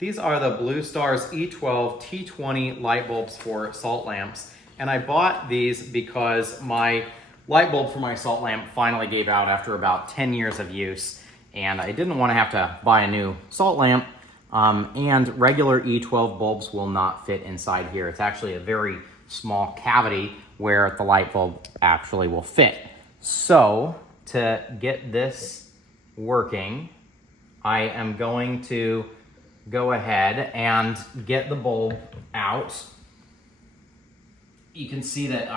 These are the BlueStars E12 T20 light bulbs for salt lamps. And I bought these because my light bulb for my salt lamp finally gave out after about 10 years of use. And I didn't want to have to buy a new salt lamp. And regular E12 bulbs will not fit inside here. It's actually a very small cavity where the light bulb actually will fit. So to get this working, I am going to go ahead and get the bulb out. You can see that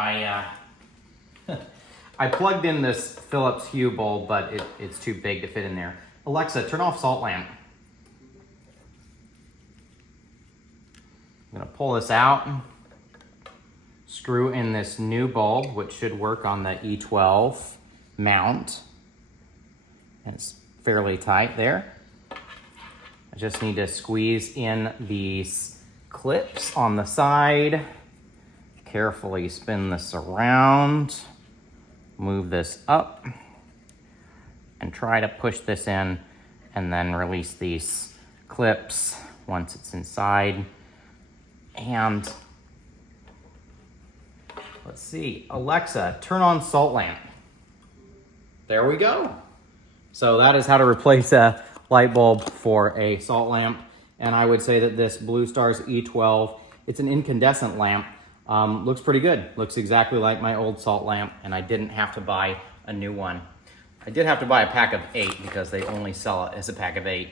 I plugged in this Philips Hue bulb, but it's too big to fit in there. Alexa, turn off salt lamp. I'm gonna pull this out, screw in this new bulb, which should work on the E12 mount. And it's fairly tight there. I just need to squeeze in these clips on the side. Carefully spin this around, move this up, and try to push this in and then release these clips once it's inside. And let's see, Alexa, turn on salt lamp. There we go. So that is how to replace a light bulb for a salt lamp. And I would say that this BlueStars E12, it's an incandescent lamp, looks pretty good. Looks exactly like my old salt lamp, and I didn't have to buy a new one. I did have to buy a pack of 8 because they only sell it as a pack of 8.